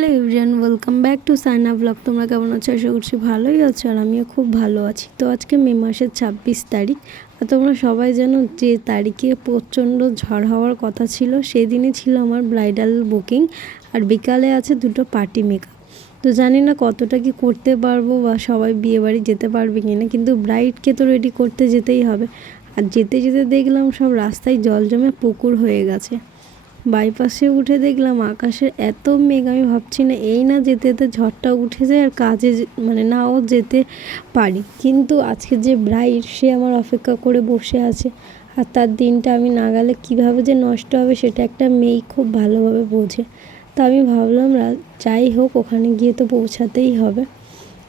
Hello everyone, welcome back to Saina blog. তোমরা কেমন আছো? আশা করছি ভালোই আছো, আর আমিও খুব ভালো আছি। তো আজকে মে মাসের 26 তারিখ, আর তোমরা সবাই জানো যে তারিখে প্রচণ্ড ঝড় হওয়ার কথা ছিল, সেদিনই ছিল আমার ব্রাইডাল বুকিং, আর বিকালে আছে দুটো পার্টি মেকআপ। তো জানি না কতটা কি করতে পারবো বা সবাই বিয়ে বাড়ি যেতে পারবে কি না, কিন্তু ব্রাইডকে তো রেডি করতে যেতেই হবে। আর যেতে যেতে দেখলাম সব রাস্তায় জল জমে পুকুর হয়ে গেছে। বাইপাসে উঠে দেখলাম আকাশের এত মেঘ, আমি ভাবছি না এই না যেতে যেতে ঝড়টা উঠে যায় আর কাজে নাও যেতে পারি। কিন্তু আজকে যে ব্রাইড, সে আমার অপেক্ষা করে বসে আছে, আর তার দিনটা আমি না গেলে কীভাবে যে নষ্ট হবে সেটা একটা মেয়েই খুব ভালোভাবে বোঝে। তা আমি ভাবলাম যাই হোক, ওখানে গিয়ে তো পৌঁছাতেই হবে।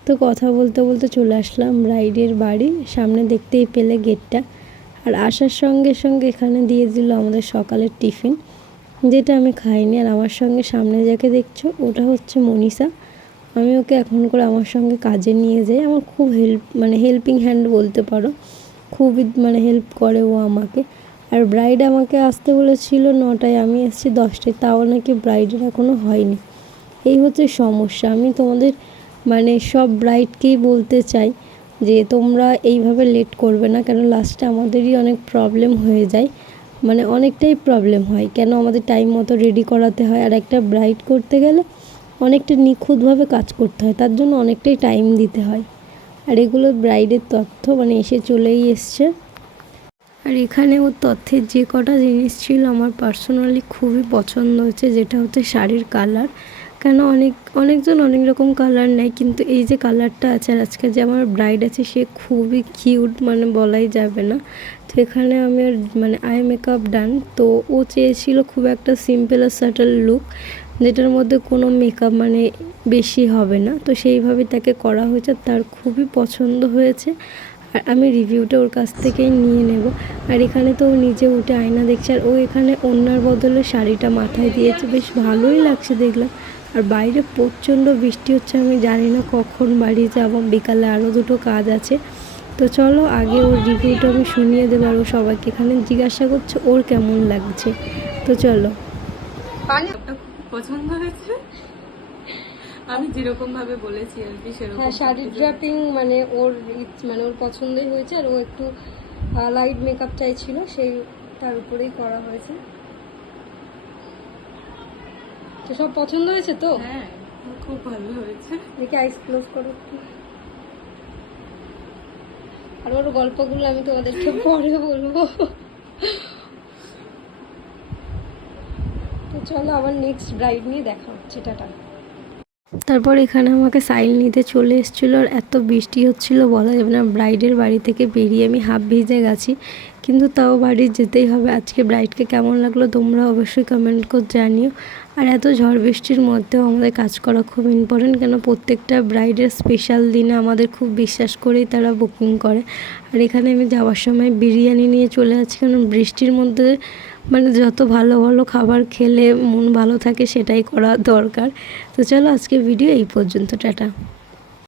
তো কথা বলতে বলতে চলে আসলাম ব্রাইডের বাড়ি সামনে, দেখতেই পেলে গেটটা। আর আসার সঙ্গে সঙ্গে এখানে দিয়ে দিল আমাদের সকালের টিফিন, যেটা আমি খাইনি। আর আমার সঙ্গে সামনে যাকে দেখছো, ওটা হচ্ছে মনীষা। আমি ওকে এখন করে আমার সঙ্গে কাজে নিয়ে যাই। আমার খুব হেল্পিং হ্যান্ড বলতে পারো, খুবই হেল্প করে ও আমাকে। আর ব্রাইড আমাকে আসতে বলেছিল 9টায়, আমি এসেছি 10টায়, তাও নাকি ব্রাইডের এখনও হয়নি। এই হচ্ছে সমস্যা। আমি তোমাদের সব ব্রাইডকেই বলতে চাই যে তোমরা এইভাবে লেট করবে না, কেন লাস্টে আমাদেরই অনেক প্রবলেম হয়ে যায়, অনেকটাই প্রবলেম হয়। কেন আমাদের টাইম মতো রেডি করাতে হয়, আর একটা ব্রাইড করতে গেলে অনেকটা নিখুঁতভাবে কাজ করতে হয়, তার জন্য অনেকটাই টাইম দিতে হয়। আর এগুলো ব্রাইডের তথ্য এসে চলেই এসছে। আর এখানে ওর তথ্যের যে কটা জিনিস ছিল আমার পার্সোনালি খুবই পছন্দ হয়েছে, যেটা হচ্ছে শাড়ির কালার। কেন অনেকজন অনেক রকম কালার নেয়, কিন্তু এই যে কালারটা আছে, আর আজকে যে আমার ব্রাইড আছে সে খুবই কিউট, বলাই যাবে না। তো এখানে আমি আর আই মেকআপ ডান। তো ও চেয়েছিল খুব একটা সিম্পল আর সাটল লুক, যেটার মধ্যে কোনো মেকআপ বেশি হবে না। তো সেইভাবে তাকে করা হয়েছে, তার খুবই পছন্দ হয়েছে। আর আমি রিভিউটা ওর কাছ থেকেই নিয়ে নেব। আর এখানে তো ও নিজে উঠে আয়না দেখছে, আর ও এখানে ওড়নার বদলে শাড়িটা মাথায় দিয়েছে, বেশ ভালোই লাগছে দেখলাম। আর বাইরে প্রচণ্ড বৃষ্টি হচ্ছে, আমি জানি না কখন বাড়ি যাব, বিকালে আরও দুটো কাজ আছে। তো চলো আগে ওর রিভিউটা আমি শুনিয়ে দেবো, আর ও সবাইকে এখানে জিজ্ঞাসা করছে ওর কেমন লাগছে। তো চলো। পছন্দ হয়েছে, আমি যেরকম ভাবে বলেছি আর কি সেরকম। হ্যাঁ, শাড়ির ড্রাপিং ওর ওর পছন্দই হয়েছে, আর ও একটু লাইট মেকআপ চাইছিল, সেই তার উপরেই করা হয়েছে। তো সব পছন্দ হয়েছে তো? হ্যাঁ, খুব ভালো হয়েছে। দেখি আইস ক্লোজ করো। আর ওর গল্পগুলো আমি তোমাদেরকে পরে বলবো। তো চলো আবার নেক্সট ব্রাইড নিয়ে দেখা হচ্ছে, টাটা। তারপর এখানে আমাকে সাইল নিতে চলে এসেছিলো, আর এত বৃষ্টি হচ্ছিলো বলা যাবে না। ব্রাইডের বাড়ি থেকে বেরিয়ে আমি হাফ ভিজে গেছি, কিন্তু তাও বাড়ি যেতেই হবে। আজকে ব্রাইডকে কেমন লাগলো তোমরা অবশ্যই কমেন্ট করে জানিও। আর এত ঝড় বৃষ্টির মধ্যেও আমাদের কাজ করা খুব ইম্পর্টেন্ট, কেন প্রত্যেকটা ব্রাইডের স্পেশাল দিনে আমাদের খুব বিশ্বাস করেই তারা বুকিং করে। আর এখানে আমি যাওয়ার সময় বিরিয়ানি নিয়ে চলে যাচ্ছি, কারণ বৃষ্টির মধ্যে যত ভালো ভালো খাবার খেলে মন ভালো থাকে সেটাই করা দরকার। তো চলো আজকে ভিডিও এই পর্যন্ত, টাটা।